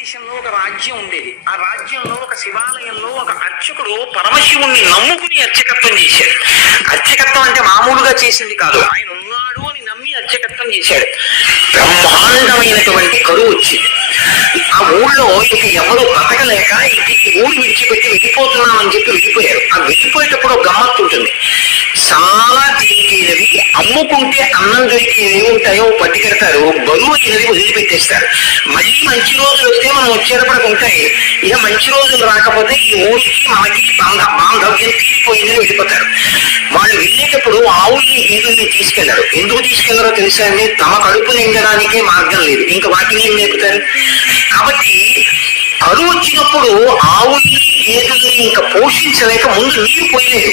దేశంలో ఒక రాజ్యం ఉండేది. ఆ రాజ్యంలో ఒక శివాలయంలో ఒక అర్చకుడు పరమశివుణ్ణి నమ్ముకుని అర్చకత్వం చేశాడు. అర్చకత్వం అంటే మామూలుగా చేసింది కాదు, ఆయన ఉన్నాడు అని నమ్మి అర్చకత్వం చేశాడు. బ్రహ్మాండమైనటువంటి కరువు వచ్చింది. ఆ ఊళ్ళో ఇంక ఎవరు బతకలేక ఇంక ఈ ఊరు విడిచిపెట్టి వెళ్ళిపోతున్నామని చెప్పి వెళ్ళిపోయారు. ఆ వెళ్ళిపోయేటప్పుడు ఒక గమ్మత్తు ఉంటుంది. చాలా తేలికైనవి, అమ్ముకుంటే అన్నం దొరికి ఏముంటాయో పట్టుకెడతారు, బరువు అయినవి వదిలిపెట్టేస్తారు. మళ్ళీ మంచి రోజులు వస్తే మనం వచ్చేటప్పటికి ఉంటాయి. ఇక మంచి రోజులు రాకపోతే ఈ ఊరికి మనకి బాంధవ్యం తీరిపోయిందని వెళ్ళిపోతారు. వాళ్ళు వెళ్ళేటప్పుడు ఆవుల్ని గేదెల్ని తీసుకెళ్లారు. ఎందుకు తీసుకెళ్లారో తెలుసా అండి? తమ కడుపు నిండడానికే మార్గం లేదు, ఇంకా వాటిని ఏం నేర్పుతారు. కాబట్టి కరువు వచ్చినప్పుడు ఆవుల్ని గేదెల్ని ఇంకా పోషించలేక ముందు నీరు పోయలేదు,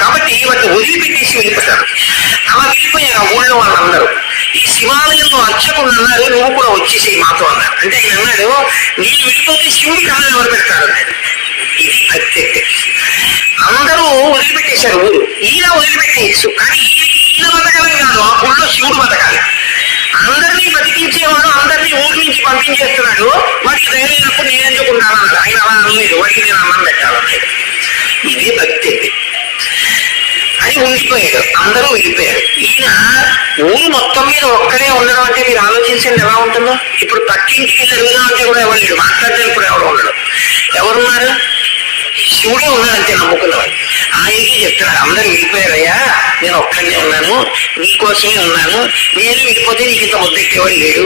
కాబట్టి వాటిని వదిలిపెట్టేసి వెళ్ళిపోతారు. అలా వెళ్ళిపోయారు ఆ ఊళ్ళో వాళ్ళందరూ. ఈ శివాలయంలో అర్చకుడు అన్నారు, నువ్వు కూడా వచ్చేసి మాతో అన్నారు. అంటే ఆయన అన్నాడు, నేను వెళ్ళిపోతే శివుడికి అన్నం ఎవరు పెడతారు అన్నాడు. ఇది భక్తి. అందరూ వదిలిపెట్టేశారు ఊరు. ఈయన వదిలిపెట్టేయచ్చు, కానీ ఈయన బతకాలని కాదు, ఆ ఊళ్ళో శివుడు బతకాలి. అందరినీ బతికించేవాడు అందరినీ ఊరి నుంచి పంపించేస్తున్నాడు. వాడికి ధైర్యమైనప్పుడు నేను ఎందుకుంటానన్నాడు. ఆయన అలా అనలేదు, వాడికి నేను అన్నం పెట్టాలన్నాడు. ఇది భక్తి అని ఉండిపోయాడు. అందరూ వెళ్ళిపోయారు. ఈయన ఊరు మొత్తం మీద ఒక్కడే ఉండడం అంటే మీరు ఆలోచించండి ఎలా ఉంటుందో. ఇప్పుడు పక్కింటికి జరుగుదా అంటే కూడా ఎవరు లేడు, మాట్లాడడానికి కూడా ఎవరు ఉండడు. ఎవరున్నారు? శివుడే ఉన్నాడంటే నమ్ముకున్నవాడు. ఆయనకి చెప్తున్నాడు, అందరూ వెళ్ళిపోయారయ్యా, నేను ఒక్కడే ఉన్నాను, నీకోసమే ఉన్నాను. నేను వెళ్ళిపోతే నీకు ఇంత ముద్దెట్టేవాడు లేడు,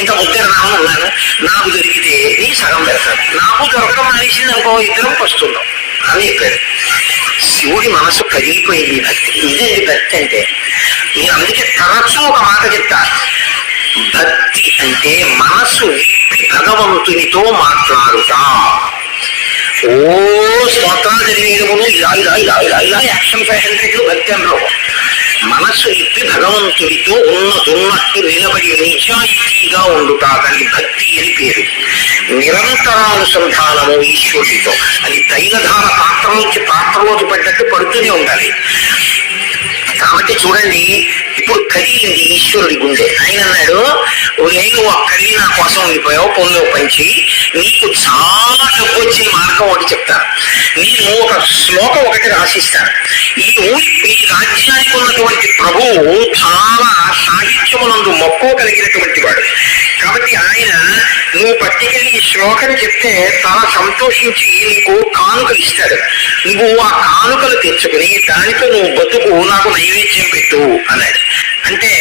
ఇంత ముద్దెరనామని ఉన్నాను. నాకు దొరికితే నీకు సగం పెడతాను, నాకు దొరకడం మానేసింది అనుకో, ఇద్దరం వస్తున్నాం అని చెప్పాడు. శివుడి మనసు కదిలిపోయింది. భక్తి ఇదండి భక్తి అంటే. నేను అందుకే తరచూ ఒక మాట చెప్తా, భక్తి అంటే మనసు విప్పి భగవంతునితో మాట్లాడుట. ఓ స్తోత్రాలు చదివేయడము, ఇలా ఇలా ఇలా ఇలా ఇలా యాక్షన్ 500 భక్తి అనరు. మనస్సు ఇప్పి భగవంతుడితో ఉన్నట్టు నిలబడి నిజాయితీగా ఉండుట, దానికి భక్తి అని పేరు. నిరంతరానుసంధానము ఈశ్వరుడితో. అది తైలధార పాత్రలోకి పడ్డట్టు పడుతూనే ఉండాలి. కాబట్టి చూడండి, ఇప్పుడు కదిలింది ఈశ్వరుడి గుండె. ఆయన అన్నాడు, నువ్వు అక్కడికి నా కోసం వెళ్ళిపోయావు, పొందో పంచి నీకు చాలా డబ్బు వచ్చిన మార్గం ఒకటి చెప్తాను. నేను ఒక శ్లోకం ఒకటి రాసిస్తాను. ఈ రాజ్యానికి ఉన్నటువంటి ప్రభువు చాలా సాహిత్యమునందు మక్కువ కలిగినటువంటి వాడు. కాబట్టి ఆయన నువ్వు పట్టుకెళ్ళి ఈ శ్లోకం చెప్తే చాలా సంతోషించి నీకు కానుకలు ఇస్తాడు. నువ్వు ఆ కానుకలు తెచ్చుకుని దానితో నువ్వు బతుకు, నాకు నైవేద్యం పెట్టు అన్నాడు. అంటే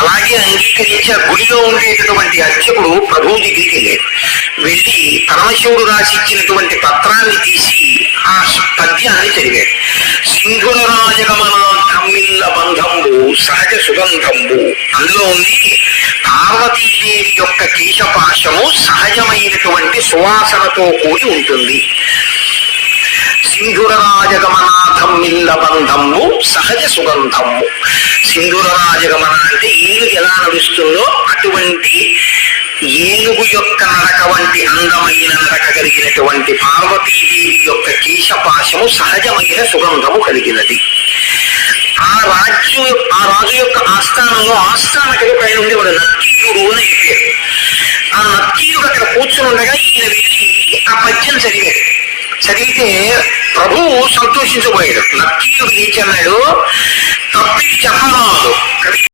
అలాగే అంగీకరించి ఆ గుడిలో ఉండేటటువంటి అర్చకుడు ప్రభువు దగ్గరికి వెళ్ళాడు. వెళ్ళి పరమశివుడు రాసిచ్చినటువంటి పత్రాన్ని తీసి ఆ పద్యాన్ని చదివాడు. సింధుర రాజగమనార్థమిల్ల బంధంబు సహజ సుగంధంబు. అందులో ఉంది, పార్వతీదేవి యొక్క కేశపాశము సహజమైనటువంటి సువాసనతో కూడి ఉంటుంది. సింధురరాజగమనాథమ్మిల్ల బంధము సహజ సుగంధము. సింధురరాజగమన అంటే ఏనుగు ఎలా నడుస్తుందో అటువంటి ఏనుగు యొక్క నడక వంటి అందమైన నడక కలిగినటువంటి పార్వతీదేవి యొక్క కేశపాశము సహజమైన సుగంధము కలిగినది. ఆ రాజు యొక్క ఆస్థానంలో ఆస్థానకుడు పైన ఉండేవాడు నక్కీరుడు అని చెప్పారు. ఆ నక్కీరుడు అక్కడ కూర్చుని ఉండగా ఈయన వెళ్ళి ఆ పద్యం చదివాడు. చదివితే ప్రభువు సంతోషించబోయాడు. నక్కీయుడు లేచి అన్నాడు, తప్పికి చెప్పరాదు.